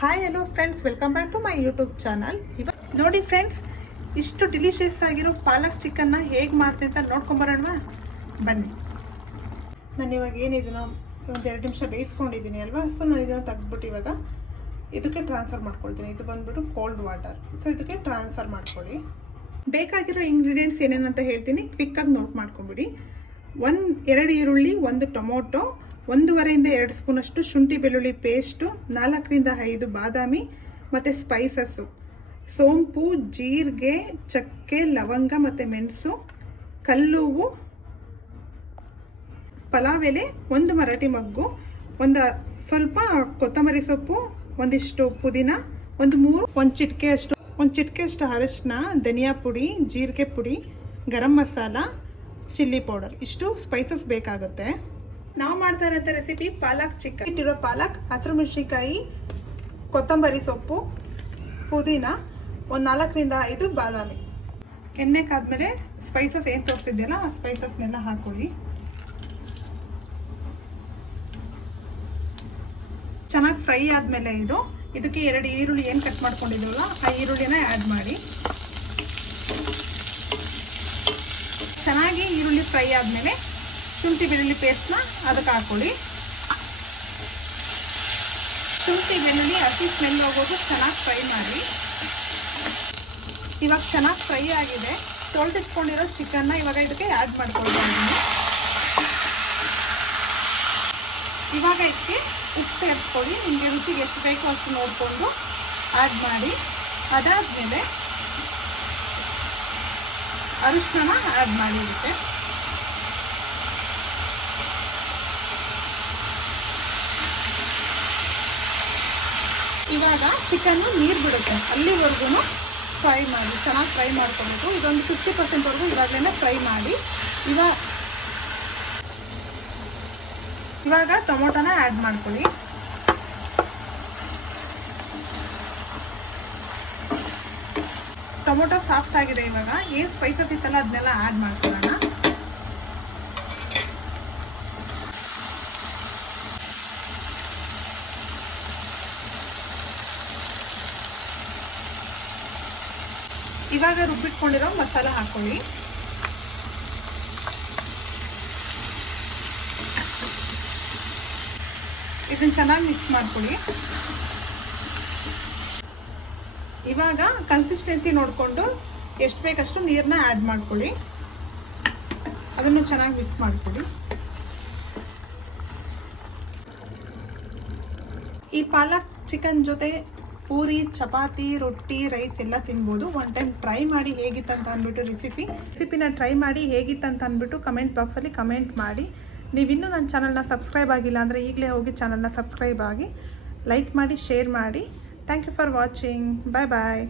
Hi hello friends, welcome back to my YouTube channel. ಇವತ್ತು ನೋಡಿ friends, ಇಷ್ಟು delicious ಆಗಿರೋ ಪಾಲಕ್ ಚಿಕನ್ನ ಹೇಗೆ ಮಾಡ್ತೀನಿ ಅಂತ ನೋಡ್ಕೊಂಬರೋಣವಾ? ಬನ್ನಿ. ನಾನು ಇವಾಗ ಏನಿದನ್ನು ಒಂದು 2 ನಿಮಿಷ ಬೇಯಿಸ್ಕೊಂಡಿದ್ದೀನಿ ಅಲ್ವಾ. ಸೊ ನಾನು ಇದನ್ನು ತೆಗೆದ್ಬಿಟ್ಟು ಇವಾಗ ಇದಕ್ಕೆ ಟ್ರಾನ್ಸ್ಫರ್ ಮಾಡ್ಕೊಳ್ತೀನಿ. ಇದು ಬಂದ್ಬಿಟ್ಟು ಕೋಲ್ಡ್ ವಾಟರ್. ಸೊ ಇದಕ್ಕೆ ಟ್ರಾನ್ಸ್ಫರ್ ಮಾಡ್ಕೊಳ್ಳಿ. ಬೇಕಾಗಿರೋ ಇಂಗ್ರೀಡಿಯೆಂಟ್ಸ್ ಏನೇನಂತ ಹೇಳ್ತೀನಿ, ಕ್ವಿಕ್ಕಾಗಿ ನೋಟ್ ಮಾಡ್ಕೊಂಬಿಡಿ. 2 ಈರುಳ್ಳಿ, 1 ಟೊಮೊಟೊ, 1.5 2 ಸ್ಪೂನಷ್ಟು ಶುಂಠಿ ಬೆಳ್ಳುಳ್ಳಿ ಪೇಸ್ಟು, 4 5 ಬಾದಾಮಿ ಮತ್ತು ಸ್ಪೈಸಸ್ಸು, ಸೋಂಪು, ಜೀರಿಗೆ, ಚಕ್ಕೆ, ಲವಂಗ ಮತ್ತು ಮೆಣಸು, ಕಲ್ಲುವು, ಪಲಾವ್ ಎಲೆ, 1 ಮರಾಠಿ ಮಗ್ಗು, ಒಂದು ಸ್ವಲ್ಪ ಕೊತ್ತಂಬರಿ ಸೊಪ್ಪು, ಒಂದಿಷ್ಟು ಪುದೀನ, ಒಂದು ಚಿಟಿಕೆಯಷ್ಟು ಅರಿಶಿನ, ಧನಿಯಾ ಪುಡಿ, ಜೀರಿಗೆ ಪುಡಿ, ಗರಂ ಮಸಾಲ, ಚಿಲ್ಲಿ ಪೌಡರ್. ಇಷ್ಟು ಸ್ಪೈಸಸ್ ಬೇಕಾಗುತ್ತೆ. ನಾವು ಮಾಡ್ತಾ ಇರೋಂಥ ರೆಸಿಪಿ ಪಾಲಕ್ ಚಿಕನ್. ಇಟ್ಟಿರೋ ಪಾಲಕ್, ಹಸಿರು ಮೆಣಸಿನಕಾಯಿ, ಕೊತ್ತಂಬರಿ ಸೊಪ್ಪು, ಪುದೀನ, ಒಂದು 4 5 ಬಾದಾಮಿ. ಎಣ್ಣೆ ಕಾದ್ಮೇಲೆ ಸ್ಪೈಸಸ್ ಏನು ತೋರಿಸಿದ್ಯಲ್ಲ ಆ ಸ್ಪೈಸಸ್ನೆಲ್ಲ ಹಾಕೊಳ್ಳಿ. ಚೆನ್ನಾಗಿ ಫ್ರೈ ಆದಮೇಲೆ ಇದಕ್ಕೆ 2 ಈರುಳ್ಳಿ ಏನು ಕಟ್ ಮಾಡ್ಕೊಂಡಿದ್ದೀವಲ್ಲ ಆ ಈರುಳ್ಳಿನ ಆ್ಯಡ್ ಮಾಡಿ. ಚೆನ್ನಾಗಿ ಈರುಳ್ಳಿ ಫ್ರೈ ಆದಮೇಲೆ ಶುಂಠಿ ಬೆಳ್ಳುಳ್ಳಿ ಪೇಸ್ಟ್ನ ಅದಕ್ಕೆ ಹಾಕೊಳ್ಳಿ. ಶುಂಠಿ ಬೆಳ್ಳುಳ್ಳಿ ಹಸಿ ಸ್ಮೆಲ್ ಹೋಗೋದು ಚೆನ್ನಾಗಿ ಫ್ರೈ ಮಾಡಿ. ಇವಾಗ ಚೆನ್ನಾಗಿ ಫ್ರೈ ಆಗಿದೆ. ತೊಳೆದಿಟ್ಕೊಂಡಿರೋ ಚಿಕನ್ನ ಇವಾಗ ಇದಕ್ಕೆ ಆ್ಯಡ್ ಮಾಡ್ಕೊಳ್ತೀನಿ. ಇವಾಗ ಇದಕ್ಕೆ ಉಪ್ಪು ಸೇರಿಸ್ಕೊಳ್ಳಿ. ನಿಮಗೆ ರುಚಿಗೆ ಎಷ್ಟು ಬೇಕೋ ಅಷ್ಟು ನೋಡಿಕೊಂಡು ಆ್ಯಡ್ ಮಾಡಿ. ಅದಾದಮೇಲೆ ಅರಿಶಿನ ಆ್ಯಡ್ ಮಾಡಿ. ಇದಕ್ಕೆ ಇವಾಗ ಚಿಕನ್ನು ನೀರು ಬಿಡುತ್ತೆ, ಅಲ್ಲಿವರೆಗೂ ಫ್ರೈ ಮಾಡಿ. ಚೆನ್ನಾಗಿ ಫ್ರೈ ಮಾಡ್ಕೊಬೇಕು. ಇದೊಂದು 50% ಇವಾಗಲೇ ಫ್ರೈ ಮಾಡಿ. ಇವಾಗ ಟೊಮೊಟೊನ ಆ್ಯಡ್ ಮಾಡ್ಕೊಳ್ಳಿ. ಟೊಮೊಟೊ ಸಾಫ್ಟ್ ಆಗಿದೆ. ಇವಾಗ ಏನು ಸ್ಪೈಸಸ್ ಇತ್ತಲ್ಲ ಅದನ್ನೆಲ್ಲ ಆ್ಯಡ್ ಮಾಡ್ಕೊಳ್ಳೋಣ. ಇವಾಗ ರುಬ್ಬಿಟ್ಕೊಂಡಿರೋ ಮಸಾಲ ಹಾಕೊಳ್ಳಿ. ಇದನ್ನ ಚೆನ್ನಾಗಿ ಮಿಕ್ಸ್ ಮಾಡ್ಕೊಳ್ಳಿ. ಇವಾಗ ಕನ್ಸಿಸ್ಟೆನ್ಸಿ ನೋಡಿಕೊಂಡು ಎಷ್ಟು ಬೇಕಷ್ಟು ನೀರನ್ನ ಆ್ಯಡ್ ಮಾಡ್ಕೊಳ್ಳಿ. ಅದನ್ನು ಚೆನ್ನಾಗಿ ಮಿಕ್ಸ್ ಮಾಡ್ಕೊಳ್ಳಿ. ಈ ಪಾಲಕ್ ಚಿಕನ್ ಜೊತೆ ಪೂರಿ, ಚಪಾತಿ, ರೊಟ್ಟಿ, ರೈಸ್ ಎಲ್ಲ ತಿನ್ಬೋದು. ಒನ್ ಟೈಮ್ ಟ್ರೈ ಮಾಡಿ ಹೇಗಿತ್ತಂತ ಅಂದ್ಬಿಟ್ಟು ರೆಸಿಪಿನ ಟ್ರೈ ಮಾಡಿ ಹೇಗಿತ್ತಂತ ಅಂದ್ಬಿಟ್ಟು ಕಮೆಂಟ್ ಬಾಕ್ಸಲ್ಲಿ ಕಮೆಂಟ್ ಮಾಡಿ. ನೀವಿನ್ನೂ ನನ್ನ ಚಾನಲ್ನ ಸಬ್ಸ್ಕ್ರೈಬ್ ಆಗಿಲ್ಲ ಅಂದರೆ ಈಗಲೇ ಹೋಗಿ ಚಾನಲ್ನ ಸಬ್ಸ್ಕ್ರೈಬ್ ಆಗಿ, ಲೈಕ್ ಮಾಡಿ, ಶೇರ್ ಮಾಡಿ. Thank you for watching. Bye bye.